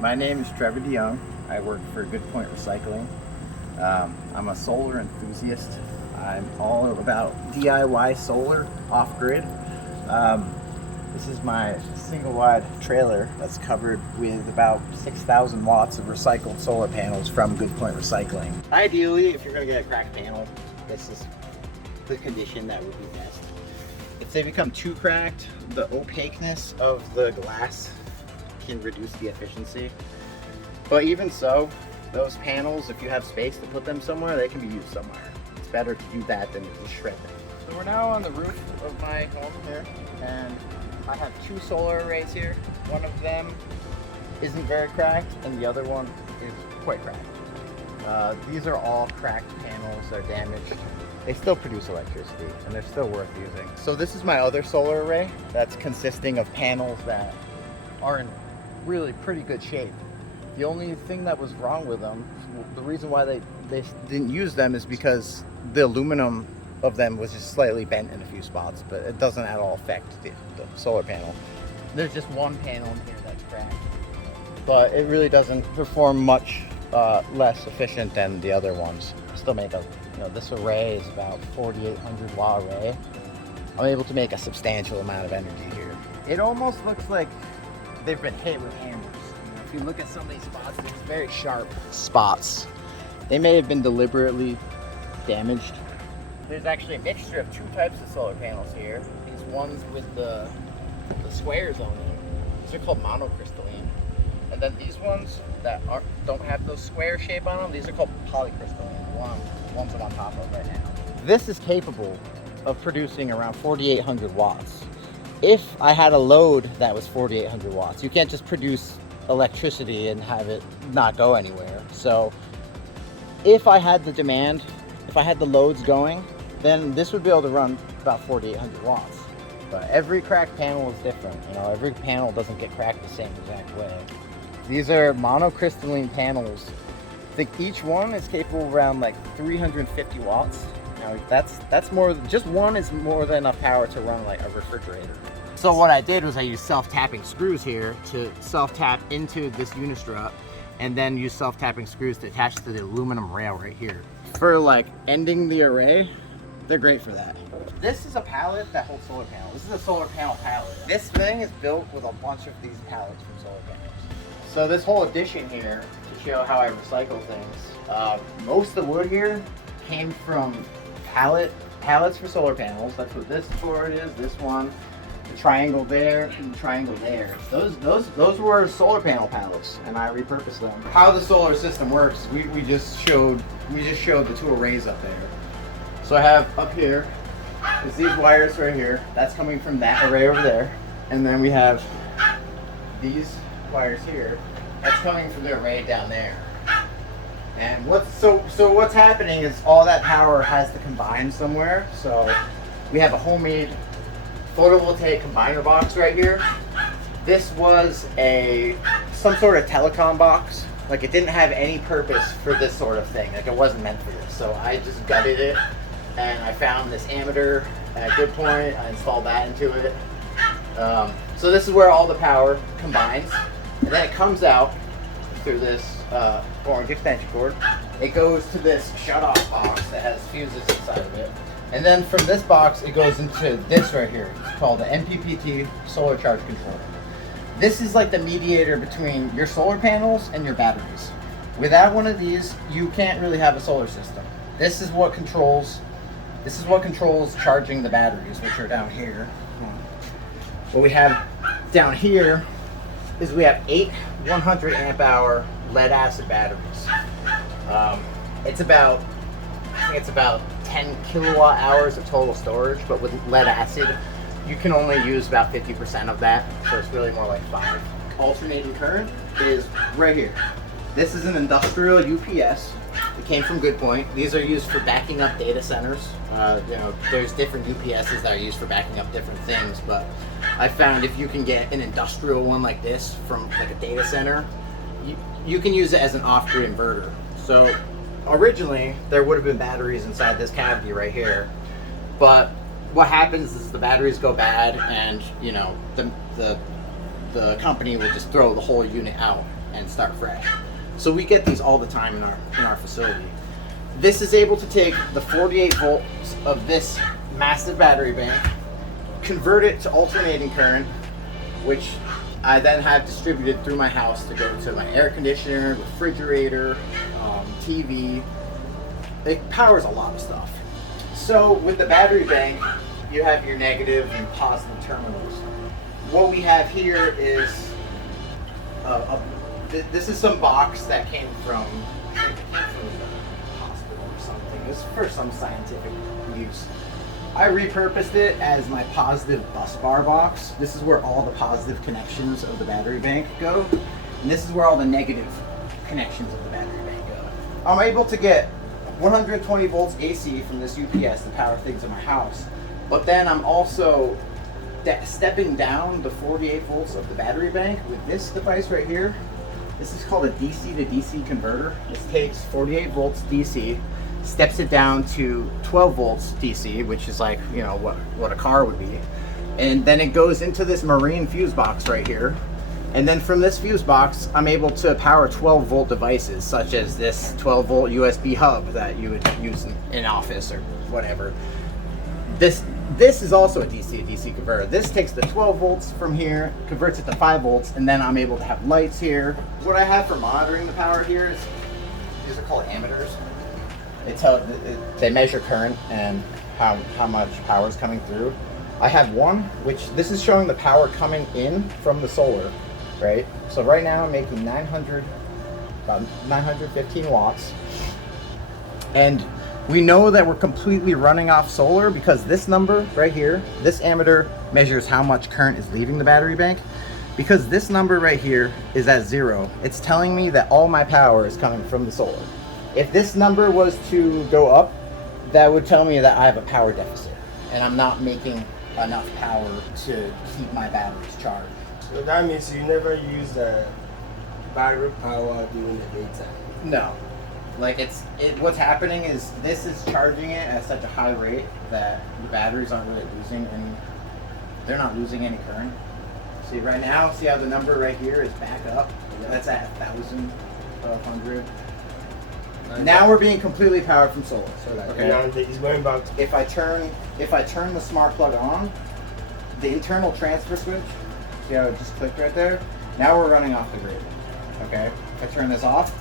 My name is Trevor DeYoung. I work for Good Point Recycling. I'm a solar enthusiast. I'm all about DIY solar off-grid. This is my single-wide trailer that's covered with about 6,000 watts of recycled solar panels from Good Point Recycling. Ideally, if you're going to get a cracked panel, this is the condition that would be best. If they become too cracked, the opaqueness of the glass can reduce the efficiency. But even so, those panels, if you have space to put them somewhere, they can be used somewhere. It's better to do that than to just shred them. So we're now on the roof of my home here, and I have two solar arrays here. One of them isn't very cracked, and the other one is quite cracked. These are all cracked panels, they're damaged. They still produce electricity, and they're still worth using. So this is my other solar array that's consisting of panels that are in really pretty good shape. The only thing that was wrong with them, the reason why they didn't use them is because the aluminum of them was just slightly bent in a few spots, but it doesn't at all affect the solar panel. There's just one panel in here that's cracked, but it really doesn't perform much less efficient than the other ones. Still make a, this array is about 4,800 watt array. I'm able to make a substantial amount of energy here. It almost looks like they've been hit with hammers. If you look at some of these spots, there's very sharp spots. They may have been deliberately damaged. There's actually a mixture of two types of solar panels here. These ones with the squares on them, these are called monocrystalline. And then these ones that don't have those square shape on them, these are called polycrystalline, the ones I'm on top of right now. This is capable of producing around 4,800 watts. If I had a load that was 4,800 watts, you can't just produce electricity and have it not go anywhere. So if I had the demand, if I had the loads going, then this would be able to run about 4,800 watts. But every cracked panel is different. Every panel doesn't get cracked the same exact way. These are monocrystalline panels. I think each one is capable of around like 350 watts. Now that's more, just one is more than enough power to run like a refrigerator. So what I did was I used self-tapping screws here to self-tap into this unistrut, and then use self-tapping screws to attach to the aluminum rail right here. For like ending the array, they're great for that. This is a pallet that holds solar panels. This is a solar panel pallet. This thing is built with a bunch of these pallets from solar panels. So this whole addition here, to show how I recycle things, most of the wood here came from pallets for solar panels. That's what this board is, this one, the triangle there, and the triangle there. Those were solar panel pallets, and I repurposed them. How the solar system works, we just showed the two arrays up there. So I have up here is these wires right here. That's coming from that array over there, and then we have these wires here. That's coming from the array down there. And what's happening is all that power has to combine somewhere. So we have a homemade photovoltaic combiner box right here. This was some sort of telecom box. Like, it didn't have any purpose for this sort of thing. Like, it wasn't meant for this. So I just gutted it, and I found this ammeter at Good Point. I installed that into it. So this is where all the power combines, and then it comes out through this orange extension cord. It goes to this shut-off box that has fuses inside of it. And then from this box, it goes into this right here. It's called the MPPT solar charge controller. This is like the mediator between your solar panels and your batteries. Without one of these, you can't really have a solar system. This is what controls charging the batteries, which are down here. What we have down here is we have 8 100 amp hour lead acid batteries. I think it's about 10 kilowatt hours of total storage, but with lead acid, you can only use about 50% of that, so it's really more like 5. Alternating current is right here. This is an industrial UPS. It came from Good Point. These are used for backing up data centers. There's different UPSs that are used for backing up different things, but I found if you can get an industrial one like this from like a data center, you can use it as an off-grid inverter. So originally there would have been batteries inside this cavity right here, but what happens is the batteries go bad, and the company will just throw the whole unit out. and start fresh. So we get these all the time in our facility. This is able to take the 48 volts of this massive battery bank, convert it to alternating current, which I then have distributed through my house to go to my air conditioner, refrigerator, TV. It powers a lot of stuff. So with the battery bank, you have your negative and positive terminals. What we have here is this is some box that came from, I think it came from the hospital or something. It was for some scientific use. I repurposed it as my positive bus bar box. This is where all the positive connections of the battery bank go, and this is where all the negative connections of the battery bank go. I'm able to get 120 volts AC from this UPS to power things in my house, but then I'm also stepping down the 48 volts of the battery bank with this device right here. This is called a DC to DC converter. This takes 48 volts DC, steps it down to 12 volts DC, which is like, you know, what a car would be. And then it goes into this marine fuse box right here. And then from this fuse box, I'm able to power 12 volt devices, such as this 12 volt USB hub that you would use in office or whatever. This is also a DC to DC converter. This takes the 12 volts from here, converts it to 5 volts, and then I'm able to have lights here. What I have for monitoring the power here is, these are called ammeters. They measure current and how much power is coming through. I have one, which this is showing the power coming in from the solar, right? So right now I'm making about 915 watts. And we know that we're completely running off solar because this number right here, this ammeter measures how much current is leaving the battery bank. Because this number right here is at 0, it's telling me that all my power is coming from the solar. If this number was to go up, that would tell me that I have a power deficit and I'm not making enough power to keep my batteries charged. So that means you never use the battery power during the daytime? No. Like what's happening is this is charging it at such a high rate that the batteries aren't really they're not losing any current. See right now, see how the number right here is back up? That's at 1,000, 1,200. Now we're being completely powered from solar. So like okay. Now it's going back to... If I turn the smart plug on, the internal transfer switch, see how it just clicked right there? Now we're running off the grid. Okay? If I turn this off,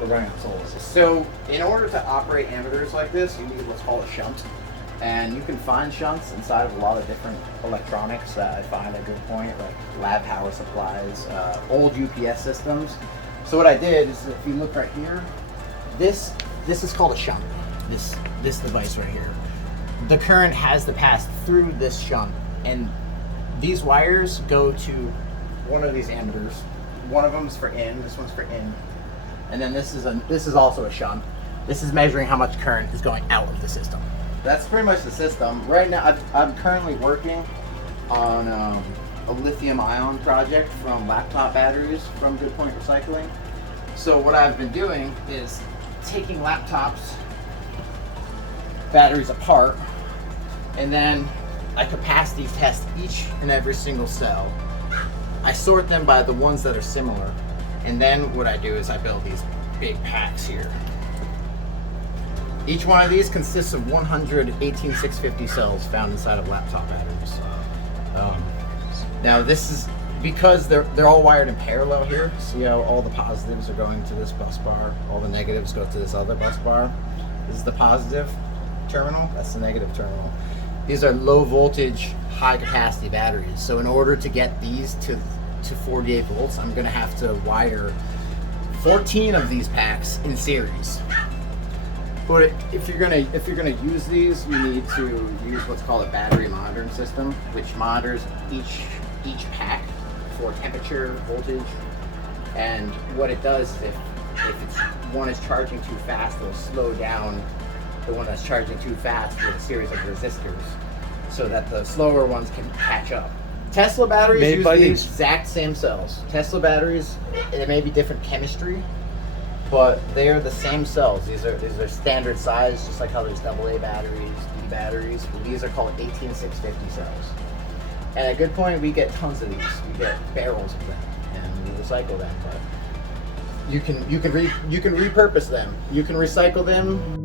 we're running on solar. So in order to operate ammeters like this, you need what's called a shunt. And you can find shunts inside of a lot of different electronics that I find at Good Point, like lab power supplies, old UPS systems. So what I did is, if you look right here, this is called a shunt. This device right here. The current has to pass through this shunt, and these wires go to one of these ammeters. One of them is for in, this one's for in. And then this is also a shunt. This is measuring how much current is going out of the system. That's pretty much the system. Right now, I'm currently working on a lithium-ion project from laptop batteries from Good Point Recycling. So what I've been doing is taking laptops batteries apart, and then I capacity test each and every single cell. I sort them by the ones that are similar. And then what I do is I build these big packs here. Each one of these consists of 100 18650 cells found inside of laptop batteries. Now this is because they're all wired in parallel here. See how all the positives are going to this bus bar, all the negatives go to this other bus bar. This is the positive terminal, that's the negative terminal. These are low voltage, high capacity batteries. So in order to get these to 48 volts, I'm gonna have to wire 14 of these packs in series. But if you're gonna use these, you need to use what's called a battery monitoring system, which monitors each pack for temperature, voltage, and what it does is if one is charging too fast, it'll slow down the one that's charging too fast with a series of resistors, so that the slower ones can catch up. Tesla batteries use the exact same cells. Tesla batteries, it may be different chemistry, but they are the same cells. These are standard size, just like how there's AA batteries, D batteries. These are called 18650 cells. And at Good Point, we get tons of these. We get barrels of them. And you recycle them. But you can repurpose them. You can recycle them.